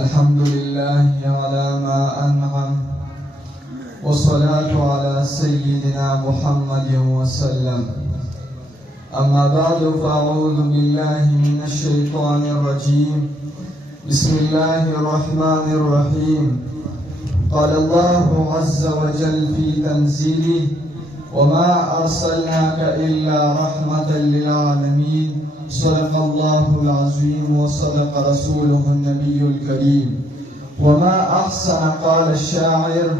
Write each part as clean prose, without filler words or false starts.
الحمد لله على ما أنعم والصلاة على سيدنا محمد وسلم. أما بعد فأعوذ بالله من الشيطان الرجيم. بسم الله الرحمن الرحيم. قال الله عز وجل في تنزيله: وما أرسلناك إلا رحمة للعالمين. صدق الله العظيم وصدق رسوله النبي الكريم. وما أحسن قال الشاعر: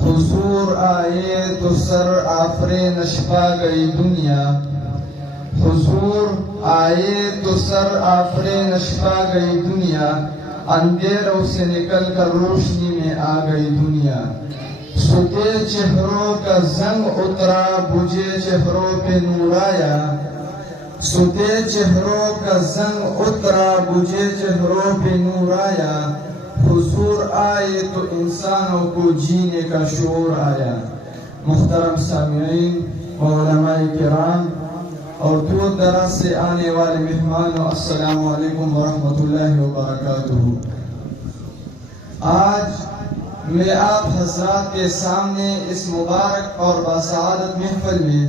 حضور آئے تو سر آفرین اشپا گئی دنیا. حضور آئے تو سر آفرین اشپا گئی دنیا. اندھیروں سے نکل کر روشنی میں آ گئی دنیا. ستے چہروں کا زنگ اترا، بجھے چہروں پہ نور آیا. ستے چہروں کا زنگ اترا، بجھے چہروں پہ نور آیا. حضور آئے تو انسانوں کو جینے کا شعور آیا. محترم سامعین و علماء کرام اور دور دراز سے آنے والے مہمانوں، السلام علیکم ورحمۃ اللہ وبرکاتہ. آج میں آپ حضرات کے سامنے اس مبارک اور باسعادت محفل میں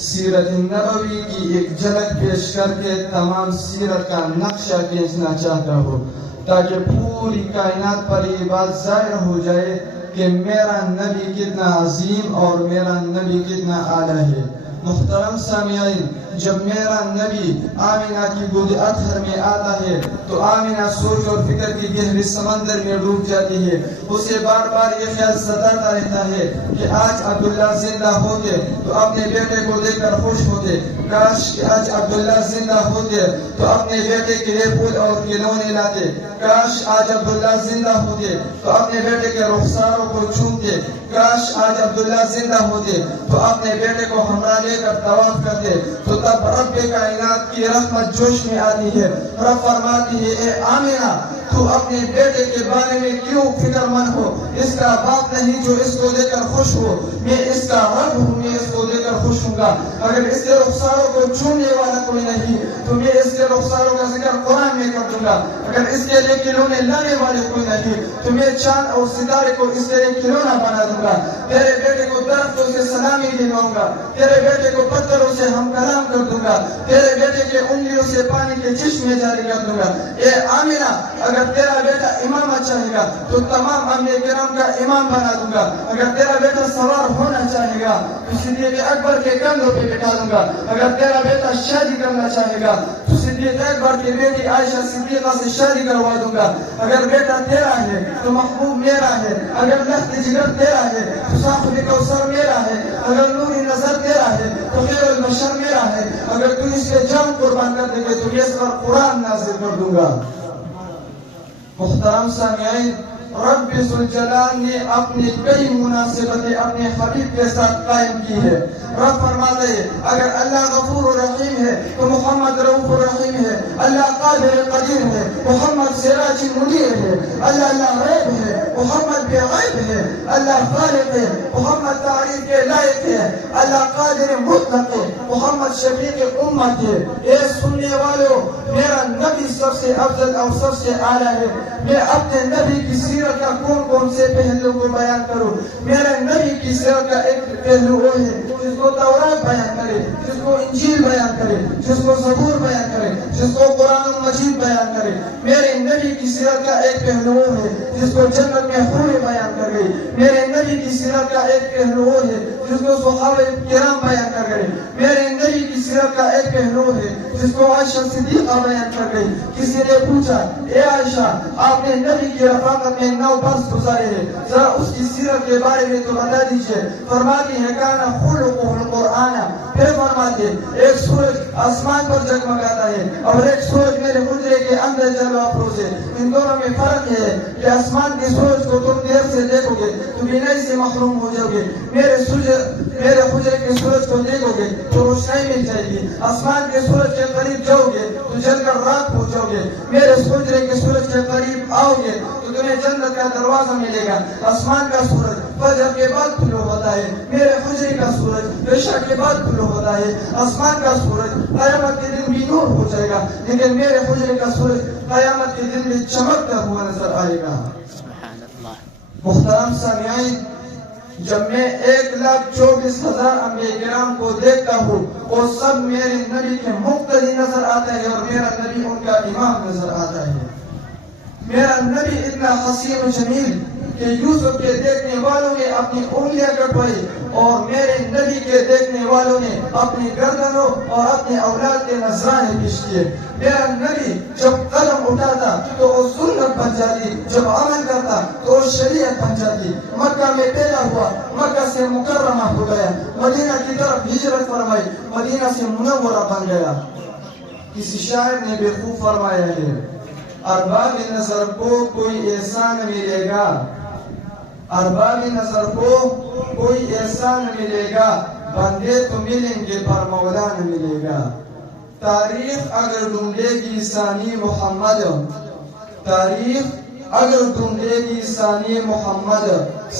سیرت نبوی کی ایک جھلک پیش کر کے تمام سیرت کا نقشہ کھینچنا چاہتا ہوں، تاکہ پوری کائنات پر یہ بات ظاہر ہو جائے کہ میرا نبی کتنا عظیم اور میرا نبی کتنا اعلیٰ ہے. محترم سامعین، جب میرا نبی آمینہ کی گود اطہر میں آتا ہے تو آمینہ سوچ اور فکر کی گہری سمندر میں ڈوب جاتی ہے. اسے بار بار یہ خیال ستاتا رہتا ہے کہ آج عبداللہ زندہ ہوتے تو اپنے بیٹے کو دیکھ کر خوش ہوتے. کاش کہ آج عبداللہ زندہ ہوتے تو اپنے بیٹے کے لیے پھول اور کھلونے لاتے. کاش آج عبداللہ زندہ ہوتے تو اپنے بیٹے کے رخساروں کو چومتے. کاش آج عبداللہ زندہ ہوتے تو اپنے بیٹے کو ہمراہ لے کر طواف کرتے. تو تب رب کائنات کی رحمت جوش میں آتی ہے. رب فرماتی ہے: اے آمینہ، تو اپنے بیٹے کے بارے میں کیوں فکر مند ہو؟ اس کا باپ نہیں جو اس کو دے کر خوش ہو. میں اس کا رب ہوں، میں اس کو دے کر خوش ہوں گا. اگر اس کے رخساروں کو چھونے والا کوئی نہیں تو میں اس کے رخساروں کا ذکر قرآن میں کر دوں گا. اگر اس کے لیے کھلونے لانے والے کوئی نہیں تو میں چاند اور ستارے کو اس کے لیے کھلونا بنا دوں گا. تیرے بیٹے کو درختوں سے سلامی دلواؤں گا. تیرے بیٹے کو پتھروں سے ہم کلام کر دوں گا. تیرے بیٹے کے انگلیوں سے پانی کے چشمے جاری کر دوں گا. اے آمینہ، اگر تیرا بیٹا امامت چاہے گا تو تمام انبیاء کرام کا امام بنا دوں گا. اگر تیرا بیٹا سوار ہونا چاہے گا تو صدیق اکبر کے کندھوں پہ بٹھا دوں گا. اگر تیرا بیٹا شادی کرنا چاہے گا تو صدیق اکبر کی بیٹی عائشہ صدیقہ سے شادی کروا دوں گا. اگر بیٹا تیرا ہے تو محبوب میرا ہے. اگر لخت جگر تیرا ہے تو صاحب کوثر میرا ہے. اگر نوری نظر تیرا ہے تو خیر البشر میرا ہے. اگر تو اس کے جان قربان کر دے گے تو یہ پر قرآن نازل کر دوں گا. محترم سامعین، رب ذوالجلال نے اپنی کئی مناسبتیں اپنے حبیب کے ساتھ قائم کی ہے. رب فرماتے ہیں اگر اللہ غفور و رحیم ہے تو محمد رؤوف الرحیم ہے. اللہ قادر قدیر ہے، محمد سراج منیر ہے. اللہ لا ریب ہے، محمد بے عیب ہے. اللہ خالق ہے، محمد تعریف کے لائق ہے. اللہ قادر مطلق ہے، محمد شفیع امت ہے. اے سننے والوں، میرا نبی سب سے افضل اور سب سے اعلیٰ ہے. میں اپنے نبی کی سیرت کا کون کون سے پہلو کو بیان کروں؟ میرے نبی کی سیرت کا ایک پہلو وہ ہے جس کو تورات بیان کرے، جس کو انجیل بیان کرے، جس کو زبور بیان کرے، جس کو قرآن مجید بیان کرے. میرے نبی کی سیرت کا ایک پہلو وہ ہے جس کو جنت میں حوریں بیان کر گئی. میرے نبی کی سیرت کا ایک پہلو وہ ہے جس کو صحابہ کرام بیان کر گئے. میرے نبی کی سیرت کا ایک پہلو ہے جس کو عائشہ صدیقہ بیان کر گئی. کسی نے پوچھا: اے عائشہ، آپ نے نبی کی رفاقت میں 9 برس گزارے ہیں، ذرا اس کی سیرت کے بارے میں تو بتا دیجئے. فرماتی ہے: کانا خلقہ القرآن. پھر فرماتے ایک سورج آسمان پر جگمگاتا ہے اور ایک سورج میرے حجرے کے اندر جلوہ افروز ہے. ان دونوں میں فرق ہے کہ آسمان کے سورج کو تم دیر سے دیکھو گے تو بینائی سے محروم ہو جاؤ گے. میرے حجرے کے سورج کو دیکھو گے تو روشنائی مل جائے گی. آسمان کے سورج کے قریب جاؤ گے تو جل کر رات ہو جاؤ گے. میرے حجرے کے سورج کے قریب آؤ گے تو تمہیں جنت کا دروازہ ملے گا. آسمان کا سورج فجر کے بعد طلوع ہوتا ہے, میرے حجرے کا سورج عشاء کے بعد طلوع ہوتا ہے. آسمان کا سورج قیامت کے دن بھی نور ہو جائے گا, لیکن میرے حجرے کا سورج قیامت کے دن بھی چمکتا ہوا نظر آئے گا. محترم سامعین, جب میں 1,24,000 انبیاء کرام کو دیکھتا ہوں, وہ سب میرے نبی کے مقتدی نظر آتا ہے اور میرا نبی ان کا امام نظر آتا ہے. میرا نبی اتنا حسین و جمیل کہ یوسف کے دیکھنے والوں نے اپنی انگلیاں کٹوائی اور میرے نبی کے دیکھنے والوں نے اپنی گردنوں اور اپنے اولاد کے نذرانے پیش کیے. میرا نبی جب قدم اٹھاتا تو وہ سنت بن جاتی, جب عمل کرتا تو وہ شریعت بن جاتی. مکہ میں پیدا ہوا, مکہ سے مکرمہ ہو گیا, مدینہ کی طرف ہجرت فرمائی, مدینہ سے منورہ بن گیا. کسی شاعر نے بھی خوب فرمایا ہے, ارباب نظر کو کوئی احسان ملے گا, ارباب نظر کو کوئی احسان ملے گا, بندے تو ملیں گے پر مولا نہ ملے گا. تاریخ اگر ڈھونڈے گی ثانی محمد, تاریخ اگر ڈھونڈے گی ثانی محمد,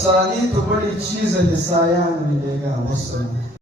ثانی تو بڑی چیز ہے سایہ نہ ملے گا.